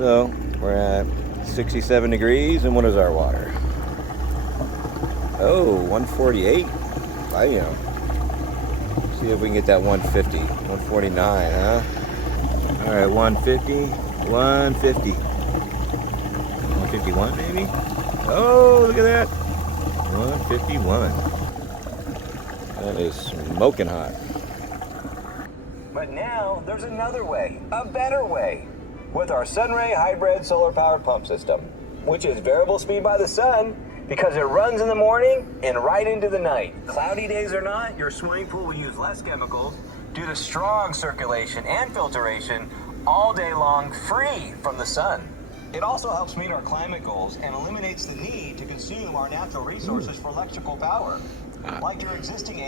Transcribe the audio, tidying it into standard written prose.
So we're at 67 degrees, and what is our water? Oh, 148. See if we can get that 150. 149, huh? All right, 150, 150. 151 maybe? Oh, look at that. 151. That is smoking hot. But now there's another way, a better way, with our Sunray hybrid solar powered pump system, which is variable speed by the sun because it runs in the morning and right into the night. Cloudy days or not, your swimming pool will use less chemicals due to strong circulation and filtration all day long, free from the sun. It also helps meet our climate goals and eliminates the need to consume our natural resources for electrical power, like your existing